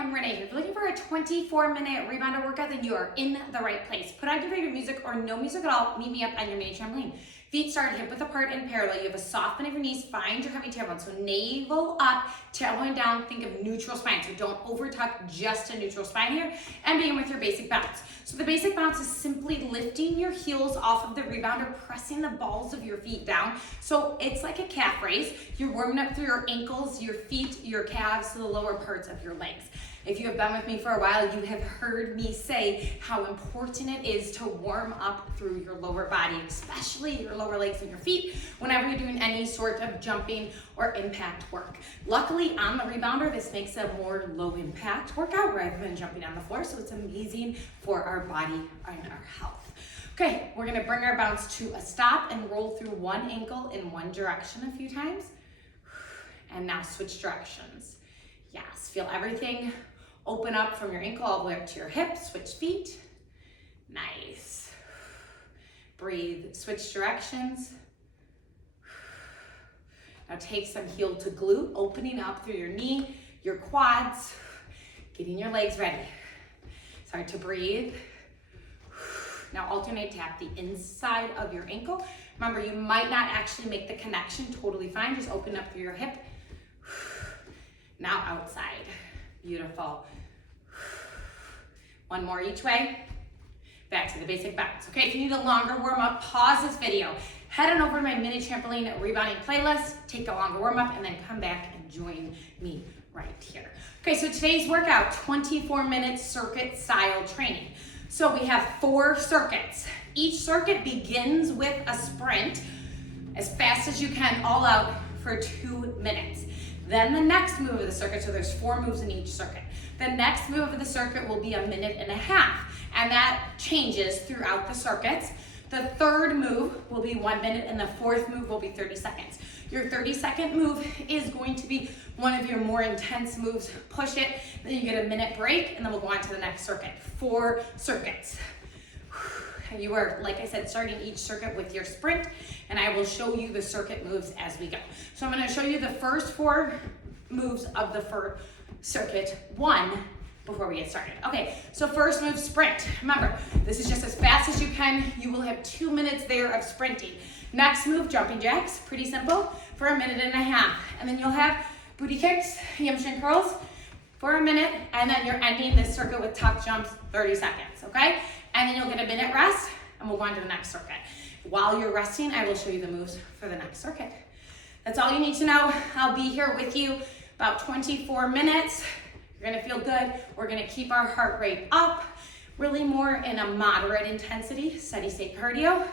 everyone, Renee here. If you're looking for a 24-minute rebounder workout, then you are in the right place. Put on your favorite music or no music at all. Meet me up on your mini trampoline. Feet start hip width apart and parallel. You have a soft bend of your knees. Find your heavy tailbone. So navel up, tailbone down. Think of neutral spine. So don't over tuck, just a neutral spine here. And begin with your basic bounce. So the basic bounce is simply lifting your heels off of the rebounder, pressing the balls of your feet down. So it's like a calf raise. You're warming up through your ankles, your feet, your calves, to the lower parts of your legs. If you have been with me for a while, you have heard me say how important it is to warm up through your lower body, especially your lower legs and your feet, whenever you're doing any sort of jumping or impact work. Luckily, on the rebounder, this makes a more low impact workout rather than jumping on the floor, so it's amazing for our body and our health. Okay, we're gonna bring our bounce to a stop and roll through one ankle in one direction a few times. And now switch directions. Yes, feel everything open up from your ankle all the way up to your hips. Switch feet. Nice. Breathe, switch directions. Now take some heel to glute, opening up through your knee, your quads, getting your legs ready. Start to breathe. Now alternate, tap the inside of your ankle. Remember, you might not actually make the connection, totally fine. Just open up through your hip. Now outside. Beautiful. One more each way. Back to the basic bounce. Okay, if you need a longer warm up, pause this video. Head on over to my mini trampoline rebounding playlist, take a longer warm up, and then come back and join me right here. Okay, so today's workout, 24-minute circuit style training. So we have 4 circuits. Each circuit begins with a sprint as fast as you can, all out for 2 minutes. Then the next move of the circuit, so there's 4 moves in each circuit. The next move of the circuit will be 1.5 minutes, and that changes throughout the circuits. The third move will be 1 minute, and the fourth move will be 30 seconds. Your 30-second move is going to be one of your more intense moves. Push it, then you get a minute break, and then we'll go on to the next circuit. 4 circuits. And you are, like I said, starting each circuit with your sprint, and I will show you the circuit moves as we go. So I'm going to show you the first 4 moves of the first circuit 1 before we get started. Okay, so first move, sprint. Remember, this is just as fast as you can. You will have 2 minutes there of sprinting. Next move, jumping jacks. Pretty simple for 1.5 minutes. And then you'll have booty kicks, hamstring curls for 1 minute, and then you're ending this circuit with tuck jumps, 30 seconds, okay? And then you'll get a minute rest, and we'll go on to the next circuit. While you're resting, I will show you the moves for the next circuit. That's all you need to know. I'll be here with you about 24 minutes. You're gonna feel good. We're gonna keep our heart rate up, really more in a moderate intensity, steady state cardio.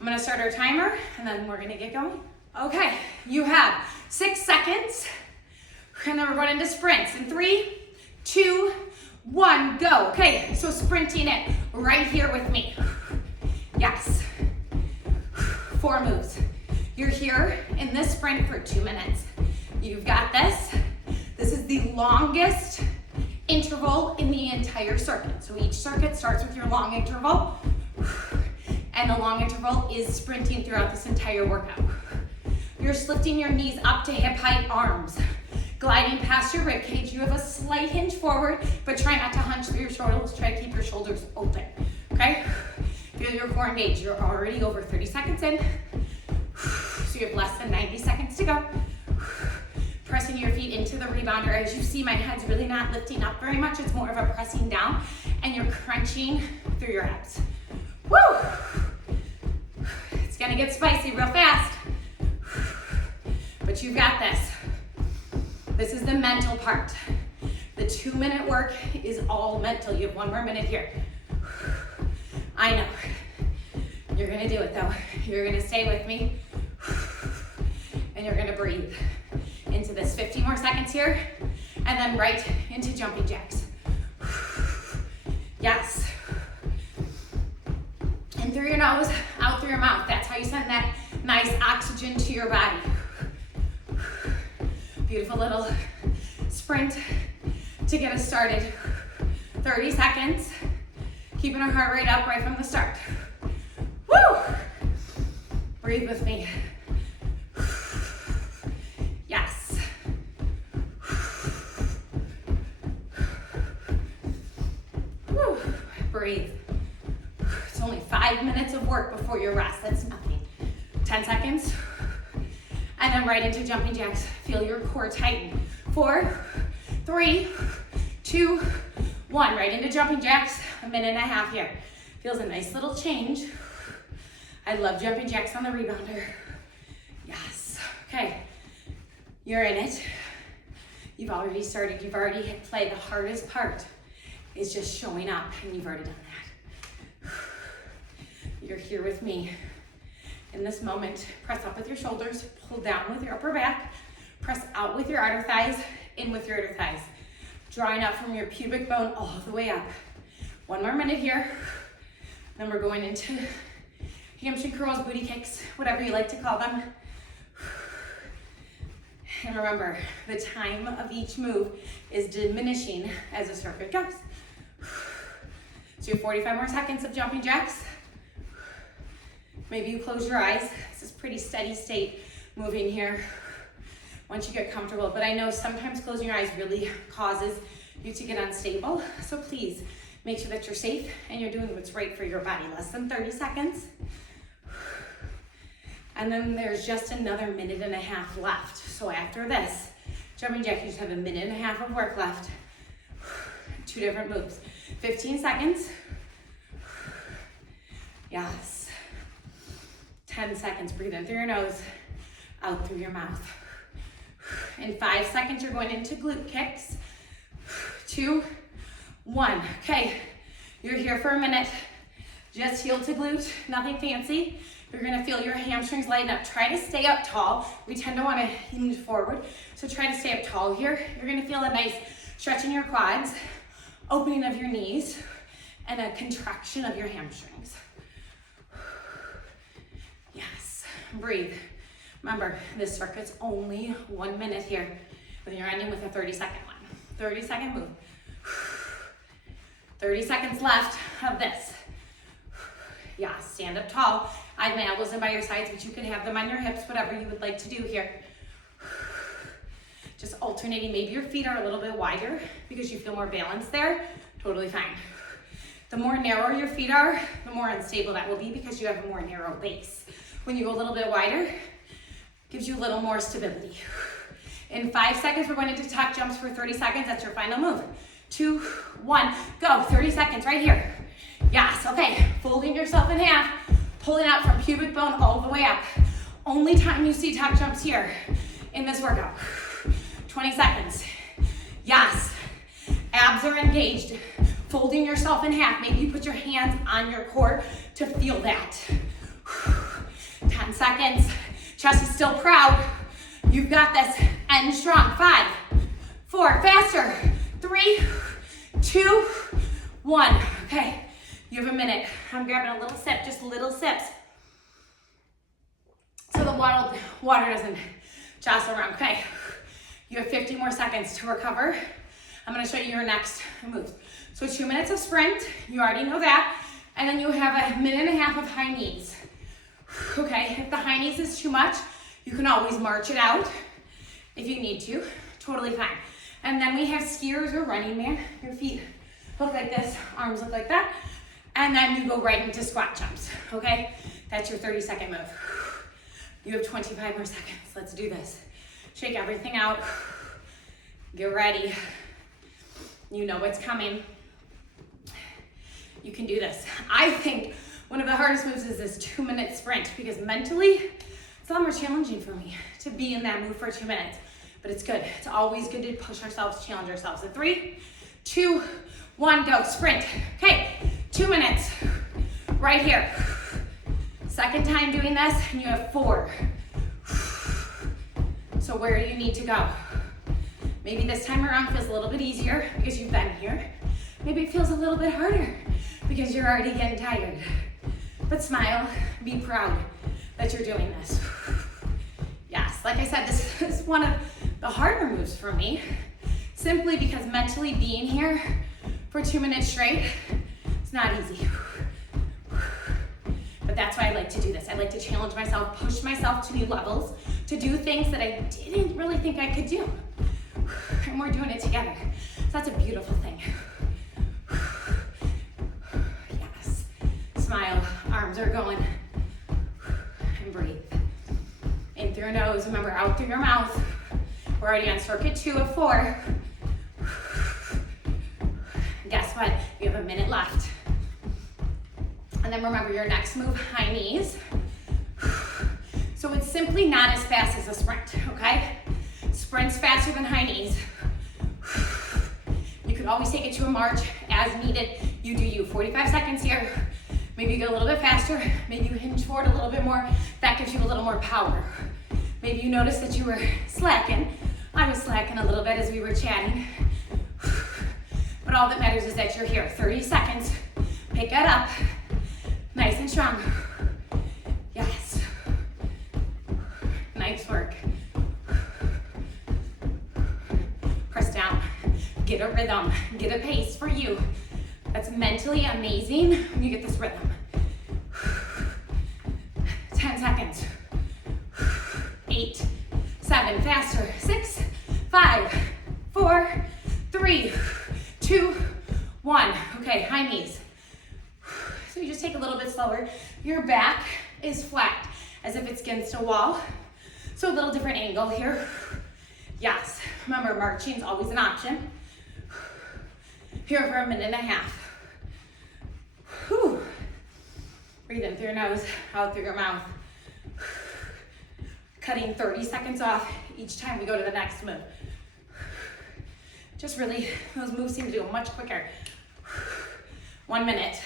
I'm gonna start our timer, and then we're gonna get going. Okay, you have 6 seconds, and then we're going into sprints in 3, 2, 1, go. Okay, so sprinting it right here with me. Yes. 4 moves. You're here in this sprint for 2 minutes. You've got this. This is the longest interval in the entire circuit. So each circuit starts with your long interval, and the long interval is sprinting throughout this entire workout. You're lifting your knees up to hip height, arms gliding past your rib cage. You have a slight hinge forward, but try not to hunch through your shoulders. Try to keep your shoulders open, okay? Feel your core engaged. You're already over 30 seconds in, so you have less than 90 seconds to go. Pressing your feet into the rebounder. As you see, my head's really not lifting up very much. It's more of a pressing down, and you're crunching through your abs. Woo! It's gonna get spicy real fast, but you've got this. This is the mental part. The 2-minute work is all mental. You have 1 more minute here. I know. You're gonna do it though. You're gonna stay with me, and you're gonna breathe into this. 50 more seconds here, and then right into jumping jacks. Yes. In through your nose, out through your mouth. That's how you send that nice oxygen to your body. Beautiful little sprint to get us started. 30 seconds. Keeping our heart rate up right from the start. Woo! Breathe with me. Yes. breathe. It's only 5 minutes of work before your rest. That's nothing. 10 seconds. And then right into jumping jacks. Feel your core tighten. 4, 3, 2, 1. Right into jumping jacks. A minute and a half here. Feels a nice little change. I love jumping jacks on the rebounder. Yes. Okay. You're in it. You've already started. You've already hit play. The hardest part is just showing up, and you've already done that. You're here with me. In this moment, press up with your shoulders, pull down with your upper back, press out with your outer thighs, in with your inner thighs. Drawing up from your pubic bone all the way up. 1 more minute here. Then we're going into hamstring curls, booty kicks, whatever you like to call them. And remember, the time of each move is diminishing as the circuit goes. So you have 45 more seconds of jumping jacks. Maybe you close your eyes. This is pretty steady state moving here once you get comfortable. But I know sometimes closing your eyes really causes you to get unstable. So please make sure that you're safe and you're doing what's right for your body. Less than 30 seconds. And then there's just another minute and a half left. So after this, jumping jack, you just have a minute and a half of work left. 2 different moves. 15 seconds. Yes. 10 seconds. Breathe in through your nose, out through your mouth. In 5 seconds, you're going into glute kicks. 2, 1. Okay, you're here for a minute. Just heel to glute, nothing fancy. You're gonna feel your hamstrings lighten up. Try to stay up tall. We tend to wanna hinge forward, so try to stay up tall here. You're gonna feel a nice stretch in your quads, opening of your knees, and a contraction of your hamstrings. Yes, breathe. Remember, this circuit's only 1 minute here, but you're ending with a 30-second one. 30-second move. 30 seconds left of this. Yeah, stand up tall. I have my elbows in by your sides, but you can have them on your hips, whatever you would like to do here. Just alternating. Maybe your feet are a little bit wider because you feel more balance there. Totally fine. The more narrow your feet are, the more unstable that will be because you have a more narrow base. When you go a little bit wider, gives you a little more stability. In 5 seconds, we're going into tuck jumps for 30 seconds. That's your final move. 2, 1, go. 30 seconds right here. Yes, okay. Folding yourself in half, pulling out from pubic bone all the way up. Only time you see tuck jumps here in this workout. 20 seconds. Yes. Abs are engaged. Folding yourself in half. Maybe you put your hands on your core to feel that. 10 seconds. Chest is still proud. You've got this. End strong. 5, 4, faster. 3, 2, 1. Okay, you have a minute. I'm grabbing a little sip, just little sips, so the water doesn't jostle around. Okay, you have 50 more seconds to recover. I'm gonna show you your next move. So 2 minutes of sprint, you already know that, and then you have a minute and a half of high knees. Okay, if the high knees is too much, you can always march it out if you need to, totally fine. And then we have skiers or running man. Your feet look like this, arms look like that. And then you go right into squat jumps, okay? That's your 30-second move. You have 25 more seconds. Let's do this. Shake everything out. Get ready. You know what's coming. You can do this. I think one of the hardest moves is this 2-minute sprint because mentally, it's a lot more challenging for me to be in that move for 2 minutes. But it's good. It's always good to push ourselves, challenge ourselves. So 3, 2, 1, go. Sprint. Okay, 2 minutes. Right here. Second time doing this, and you have 4. So where do you need to go? Maybe this time around feels a little bit easier because you've been here. Maybe it feels a little bit harder because you're already getting tired. But smile, be proud that you're doing this. Yes, like I said, this is one of the harder moves for me, simply because mentally being here for 2 minutes straight, it's not easy. But that's why I like to do this. I like to challenge myself, push myself to new levels, to do things that I didn't really think I could do. And we're doing it together. So that's a beautiful thing. arms are going. And breathe. In through your nose, remember out through your mouth. We're already on circuit 2 of 4. Guess what? You have a minute left. And then remember your next move, high knees. So it's simply not as fast as a sprint, okay? Sprints faster than high knees. You can always take it to a march as needed. You do you. 45 seconds here. Maybe you get a little bit faster. Maybe you hinge forward a little bit more. That gives you a little more power. Maybe you noticed that you were slacking. I was slacking a little bit as we were chatting. But all that matters is that you're here. 30 seconds. Pick it up. Nice and strong. Yes. Nice work. Press down. Get a rhythm. Get a pace for you. That's mentally amazing when you get this rhythm. 10 seconds. 8, 7, faster. 6, 5, 4, 3, 2, 1. Okay, high knees. So you just take a little bit slower. Your back is flat as if it's against a wall. So a little different angle here. Yes, remember marching is always an option. Here for a minute and a half. Whew. Breathe in through your nose, out through your mouth. Cutting 30 seconds off each time we go to the next move. Just really, those moves seem to do it much quicker. 1 minute.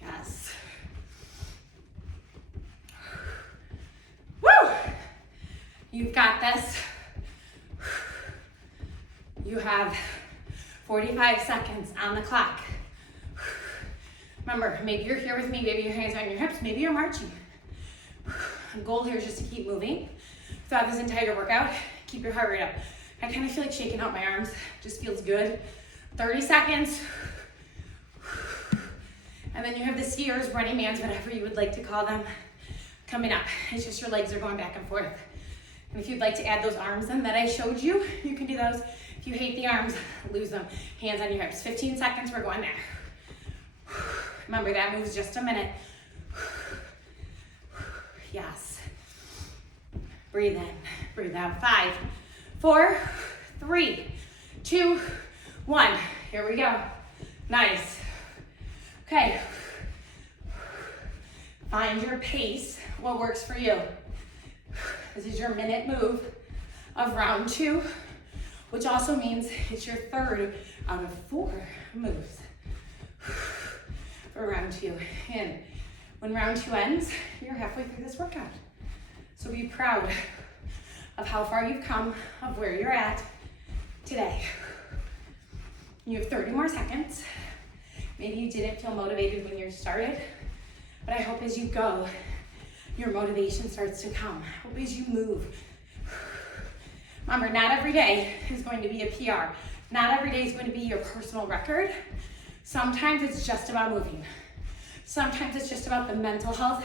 Yes. Woo! You've got this. You have 45 seconds on the clock. Remember, maybe you're here with me, maybe your hands are on your hips, maybe you're marching. The goal here is just to keep moving throughout this entire workout. Keep your heart rate up. I kind of feel like shaking out my arms. Just feels good. 30 seconds. And then you have the skiers, running mans, whatever you would like to call them, coming up. It's just your legs are going back and forth. And if you'd like to add those arms in that I showed you, you can do those. If you hate the arms, lose them. Hands on your hips. 15 seconds, we're going there. Remember, that moves just a minute. Yes. Breathe in, breathe out. 5, 4, 3, 2, 1. Here we go. Nice. Okay. Find your pace, what works for you. This is your minute move of round 2, which also means it's your 3rd out of 4 moves for round 2. And when round 2 ends, you're halfway through this workout. So be proud of how far you've come, of where you're at today. You have 30 more seconds. Maybe you didn't feel motivated when you started, but I hope as you go, your motivation starts to come. I hope as you move. Remember, not every day is going to be a PR. Not every day is going to be your personal record. Sometimes it's just about moving. Sometimes it's just about the mental health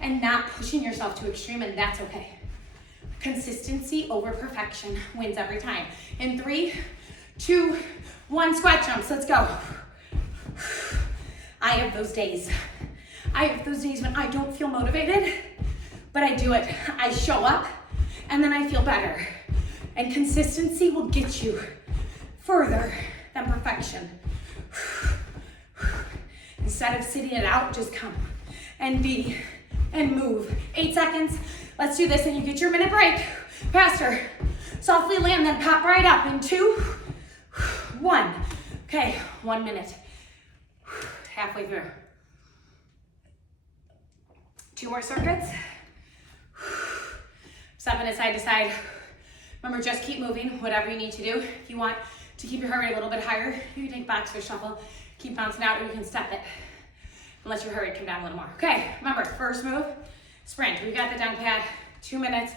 and not pushing yourself to extreme, and that's okay. Consistency over perfection wins every time. In 3, 2, 1, squat jumps, let's go. I have those days. I have those days when I don't feel motivated, but I do it. I show up, and then I feel better. And consistency will get you further than perfection. Instead of sitting it out, just come and be and move. 8 seconds. Let's do this, and you get your minute break. Faster. Softly land, then pop right up in 2, 1. Okay, 1 minute. Halfway through. 2 more circuits. 7 side to side. Remember, just keep moving, whatever you need to do. If you want to keep your heart rate a little bit higher, you can take box or shuffle, keep bouncing out, or you can step it and let your heart rate come down a little more. Okay, remember, first move, sprint. We got the down pat, 2 minutes.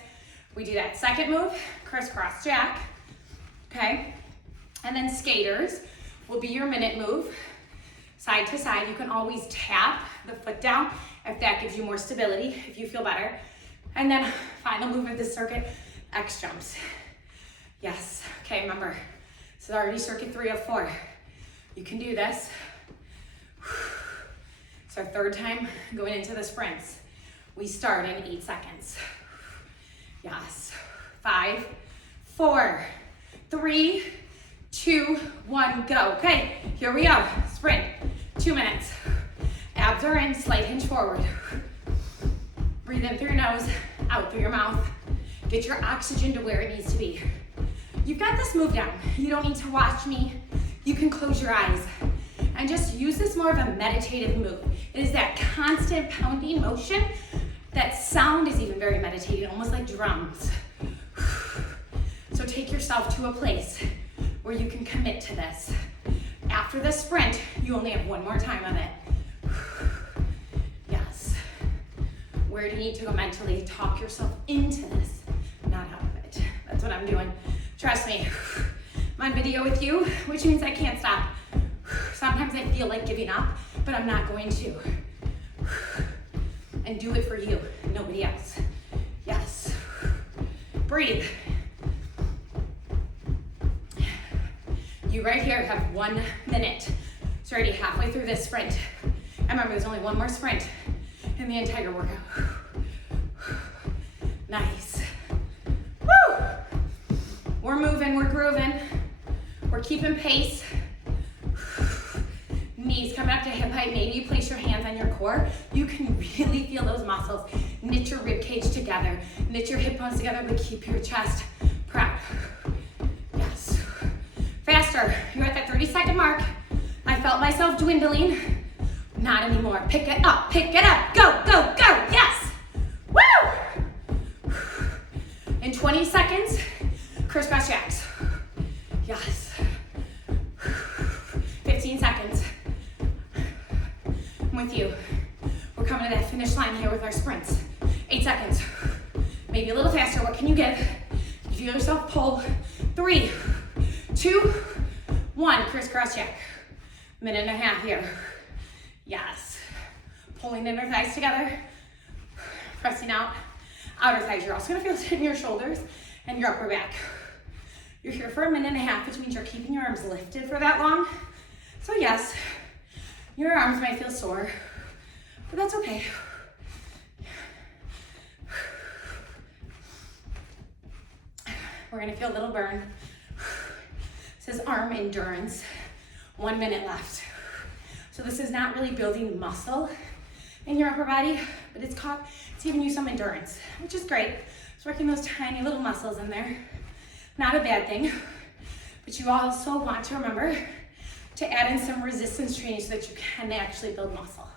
We do that. Second move, crisscross jack. Okay, and then skaters will be your minute move. Side to side, you can always tap the foot down if that gives you more stability, if you feel better. And then final move of this circuit, X jumps. Yes, okay, remember, this is already circuit 3 of 4. You can do this. It's our third time going into the sprints. We start in 8 seconds. Yes. 5, 4, 3, 2, 1, go. Okay, here we go. Sprint, 2 minutes. Abs are in, slight hinge forward. Breathe in through your nose, out through your mouth. Get your oxygen to where it needs to be. You've got this move down. You don't need to watch me. You can close your eyes and just use this more of a meditative move. It is that constant pounding motion. That sound is even very meditative, almost like drums. So take yourself to a place where you can commit to this. After the sprint, you only have one more time of it. Yes. Where do you need to go mentally? Talk yourself into this, not out of it. That's what I'm doing. Trust me. I'm on video with you, which means I can't stop. Sometimes I feel like giving up, but I'm not going to. And do it for you, nobody else. Yes. Breathe. You right here have 1 minute. It's already halfway through this sprint. And remember, there's only one more sprint in the entire workout. Nice. Woo! We're moving, we're grooving. We're keeping pace. Knees coming up to hip height. Maybe you place your hands on your core. You can really feel those muscles. Knit your rib cage together. Knit your hip bones together, but keep your chest proud. Yes. Faster. You're at that 30-second mark. I felt myself dwindling. Not anymore. Pick it up. Pick it up. Go, go, go. Yes. Woo! In 20 seconds, crisscross jacks. Yes. 15 seconds. I'm with you. We're coming to that finish line here with our sprints. 8 seconds. Maybe a little faster. What can you give? Feel yourself pull. 3, 2, 1. Crisscross jack. Minute and a half here. Yes. Pulling inner thighs together. Pressing out. Outer thighs. You're also going to feel it in your shoulders and your upper back. You're here for a minute and a half, which means you're keeping your arms lifted for that long. So yes, your arms might feel sore, but that's okay. We're gonna feel a little burn. This is arm endurance. 1 minute left. So this is not really building muscle in your upper body, but it's giving you some endurance, which is great. It's working those tiny little muscles in there. Not a bad thing, but you also want to remember to add in some resistance training so that you can actually build muscle.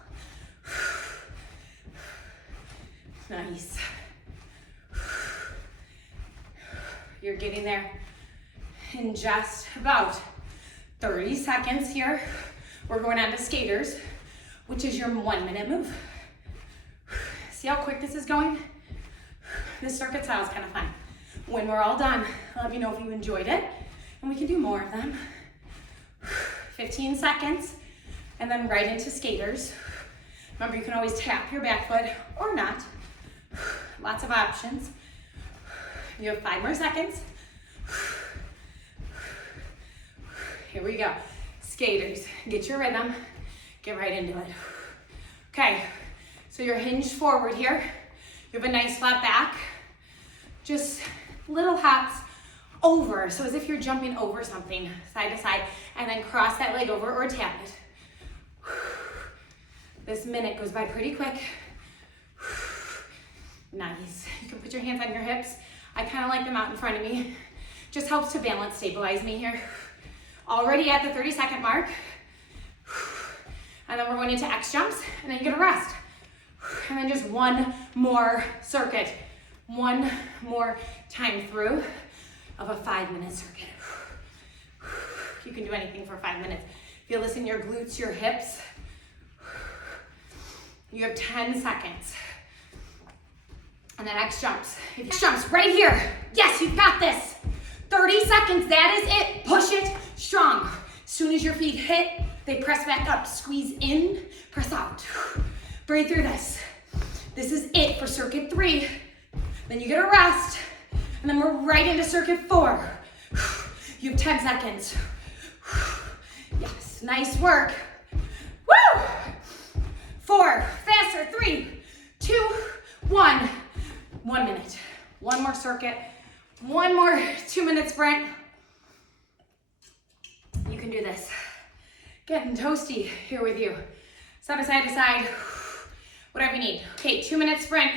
Nice. You're getting there in just about 30 seconds here. We're going on to skaters, which is your 1 minute move. See how quick this is going? This circuit style is kind of fun. When we're all done, let me know if you enjoyed it, and we can do more of them. 15 seconds, and then right into skaters. Remember, you can always tap your back foot or not. Lots of options. You have 5 more seconds. Here we go. Skaters, get your rhythm. Get right into it. Okay, so you're hinged forward here. You have a nice flat back. Just little hops over, so as if you're jumping over something, side to side, and then cross that leg over or tap it. This minute goes by pretty quick. Nice. You can put your hands on your hips. I kind of like them out in front of me. Just helps to balance, stabilize me here. Already at the 30-second mark. And then we're going into X jumps, and then you get a rest. And then just one more circuit. One more time through of a 5-minute circuit. You can do anything for 5 minutes. Feel this in your glutes, your hips. You have 10 seconds. And then X jumps. X jumps right here. Yes, you've got this. 30 seconds, that is it. Push it strong. As soon as your feet hit, they press back up. Squeeze in, press out. Breathe through this. This is it for circuit 3. Then you get a rest, and then we're right into circuit 4. You have 10 seconds. Yes, nice work. Woo! 4, faster, 3, 2, 1. 1 minute. One more circuit. One more 2-minute sprint. You can do this. Getting toasty here with you. Side to side, whatever you need. Okay, 2-minute sprint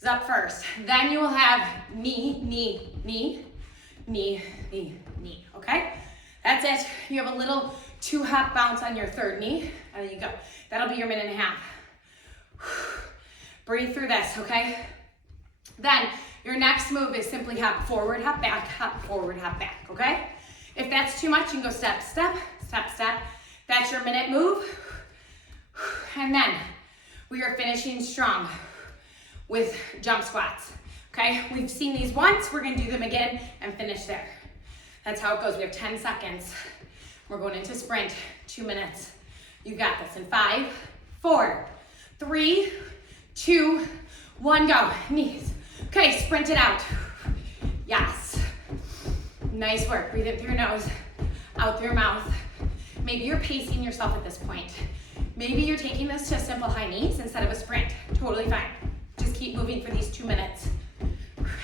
is up first. Then you will have knee, knee, knee, knee, knee, knee, okay? That's it. You have a little 2-hop bounce on your third knee, and then you go. That'll be your 1.5 minutes. Breathe through this, okay? Then your next move is simply hop forward, hop back, hop forward, hop back, okay? If that's too much, you can go step, step, step, step. That's your minute move. And then we are finishing strong with jump squats, okay? We've seen these once, we're gonna do them again and finish there. That's how it goes. We have 10 seconds. We're going into sprint, 2 minutes. You got this in 5, 4, 3, 2, 1, go. Knees. Okay, sprint it out. Yes. Nice work. Breathe in through your nose, out through your mouth. Maybe you're pacing yourself at this point. Maybe you're taking this to simple high knees instead of a sprint. Totally fine. Just keep moving for these 2 minutes.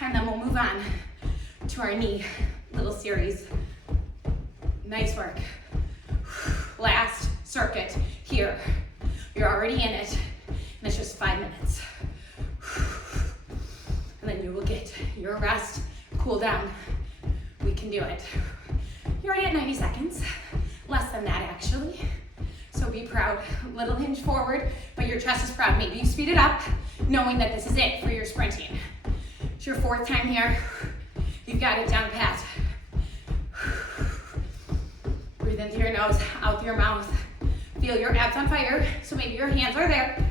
And then we'll move on to our knee little series. Nice work. Last circuit here. You're already in it, and it's just 5 minutes. And then you will get your rest, cool down. We can do it. You're already at 90 seconds. Less than that, actually. So be proud. Little hinge forward, but your chest is proud. Maybe you speed it up, knowing that this is it for your sprinting. It's your 4th time here. You've got it down pat. Breathe in through your nose, out through your mouth. Feel your abs on fire, so maybe your hands are there.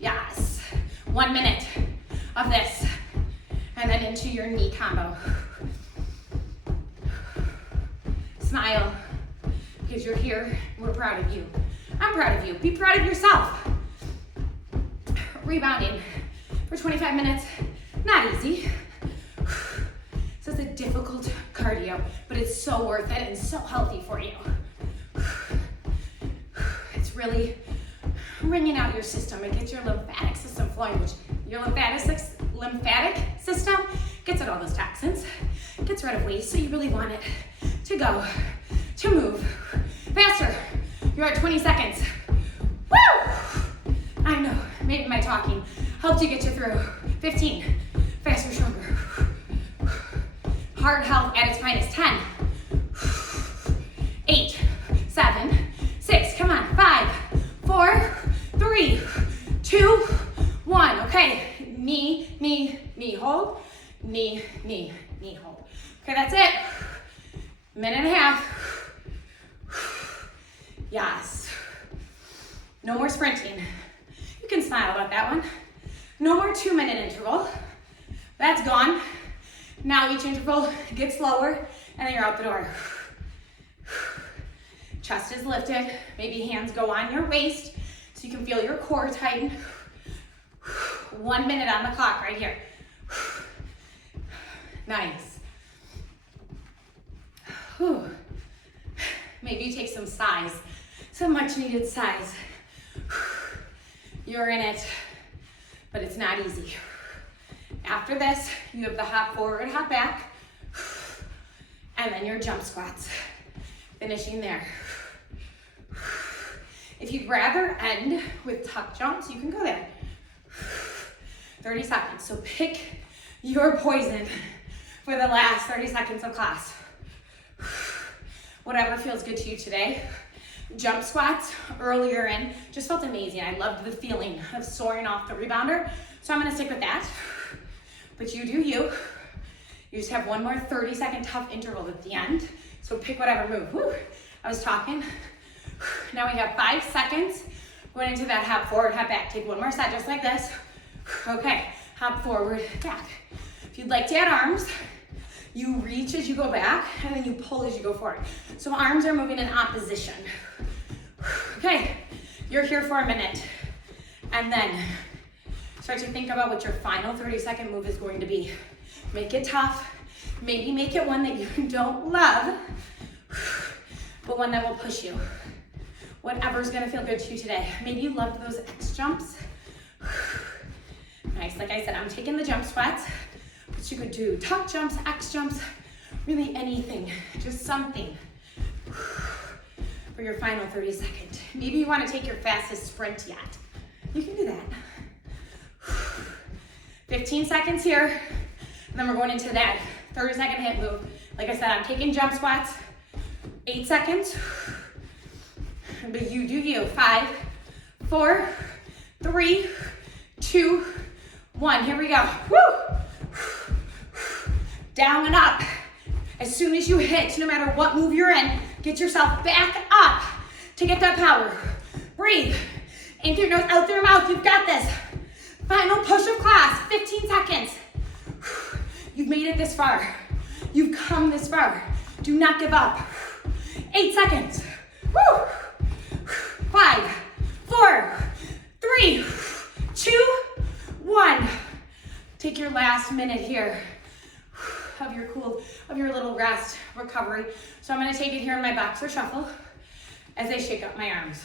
Yes. 1 minute of this, and then into your knee combo. Smile, because you're here. We're proud of you. I'm proud of you. Be proud of yourself. Rebounding for 25 minutes. Not easy. So it's a difficult cardio, but it's so worth it and so healthy for you. It's really wringing out your system. It gets your lymphatic system flowing, which your lymphatic system gets at all those toxins, gets rid of waste, so you really want it to go, to move faster. You're at 20 seconds. Woo! I know, maybe my talking helped you get you through. 15, faster, stronger. Heart health at its finest. 10, 8, 7, 6, come on, 5, 4, 3, 2, 1. Okay, knee, knee, knee hold, knee, knee, knee hold. Okay, that's it. 1.5 minutes. Yes. No more sprinting. You can smile about that one. No more 2-minute interval. That's gone. Now each interval gets lower, and then you're out the door. Chest is lifted. Maybe hands go on your waist so you can feel your core tighten. 1 minute on the clock right here. Nice. Maybe you take some sighs, some much needed sighs. You're in it, but it's not easy. After this, you have the hop forward, hop back, and then your jump squats. Finishing there. If you'd rather end with tuck jumps, you can go there. 30 seconds, so pick your poison for the last 30 seconds of class. Whatever feels good to you today. Jump squats earlier in just felt amazing. I loved the feeling of soaring off the rebounder, so I'm gonna stick with that. But you do you. You just have one more 30-second tough interval at the end, so pick whatever move. Woo. I was talking. Now we have 5 seconds going into that hop forward, hop back. Take one more set just like this. Okay, hop forward, back. If you'd like to add arms, you reach as you go back, and then you pull as you go forward. So arms are moving in opposition. Okay, you're here for a minute. And then start to think about what your final 30-second move is going to be. Make it tough. Maybe make it one that you don't love, but one that will push you. Whatever's gonna feel good to you today. Maybe you loved those X jumps. Nice, like I said, I'm taking the jump squats, but you could do tuck jumps, X jumps, really anything, just something for your final 30 seconds. Maybe you wanna take your fastest sprint yet. You can do that. 15 seconds here, and then we're going into that 30-second hip move. Like I said, I'm taking jump squats, 8 seconds, but you do you. 5, 4, 3, 2, 1. Here we go. Woo! Down and up. As soon as you hit, no matter what move you're in, get yourself back up to get that power. Breathe. In through your nose, out through your mouth. You've got this. Final push of class. 15 seconds. You've made it this far. You've come this far. Do not give up. 8 seconds. Woo! 5, 4, 3, 2, 1. Take your last minute here of your little rest recovery. So I'm gonna take it here in my boxer shuffle as I shake up my arms.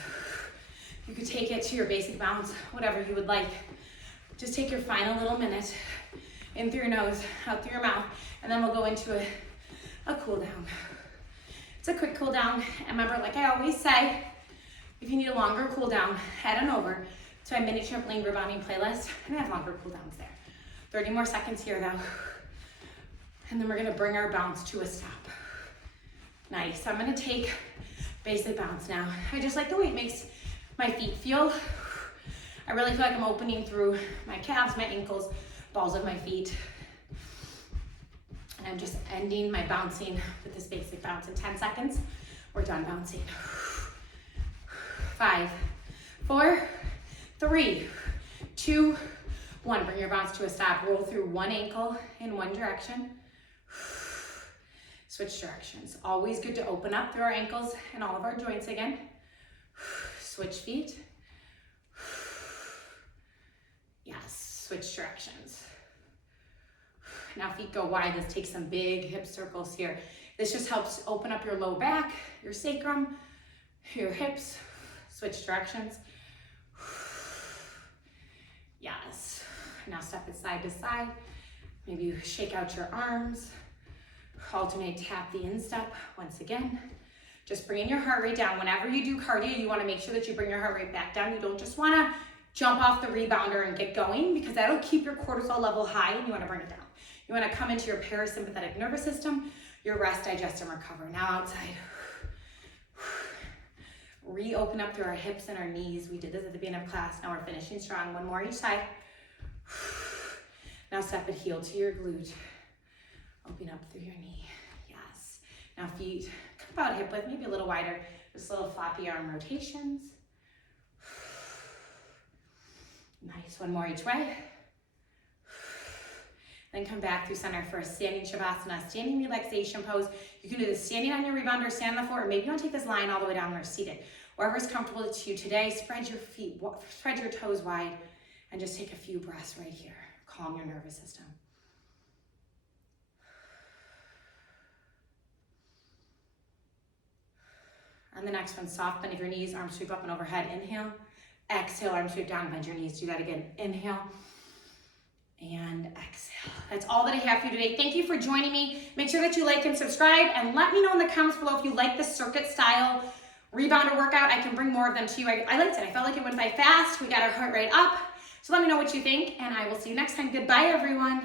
You could take it to your basic bounce, whatever you would like. Just take your final little minute in through your nose, out through your mouth, and then we'll go into a cool down. It's a quick cool down. And remember, like I always say, if you need a longer cool down, head on over to my mini trampoline rebounding playlist, and I have longer cool downs there. 30 more seconds here though. And then we're gonna bring our bounce to a stop. Nice, I'm gonna take basic bounce now. I just like the way it makes my feet feel. I really feel like I'm opening through my calves, my ankles, balls of my feet. And I'm just ending my bouncing with this basic bounce in 10 seconds. We're done bouncing. 5, 4, 3, 2, 1. Bring your bounce to a stop. Roll through one ankle in one direction. Switch directions. Always good to open up through our ankles and all of our joints again. Switch feet. Yes, switch directions. Now feet go wide. Let's take some big hip circles here. This just helps open up your low back, your sacrum, your hips. Switch directions. Yes. Now step it side to side. Maybe you shake out your arms. Alternate, tap the instep once again. Just bringing your heart rate down. Whenever you do cardio, you want to make sure that you bring your heart rate back down. You don't just want to jump off the rebounder and get going, because that'll keep your cortisol level high and you want to bring it down. You want to come into your parasympathetic nervous system, your rest, digest, and recover. Now outside. Reopen up through our hips and our knees. We did this at the beginning of class. Now we're finishing strong. One more each side. Now step it heel to your glute. Open up through your knee. Yes. Now feet come about hip width, maybe a little wider. Just little floppy arm rotations. Nice. One more each way. Then come back through center for a standing Shavasana, standing relaxation pose. You can do this standing on your rebounder, stand on the floor, or maybe you want to take this line all the way down or seated. Wherever's comfortable to you today, spread your feet, spread your toes wide, and just take a few breaths right here. Calm your nervous system. On the next one, soft bend of your knees, arms sweep up and overhead. Inhale. Exhale, arms sweep down, bend your knees. Do that again. Inhale. And exhale. That's all that I have for you today. Thank you for joining me. Make sure that you like and subscribe, and let me know in the comments below if you like the circuit style rebounder workout. I can bring more of them to you. I liked it. I felt like it went by fast. We got our heart rate up. So let me know what you think, and I will see you next time. Goodbye, everyone.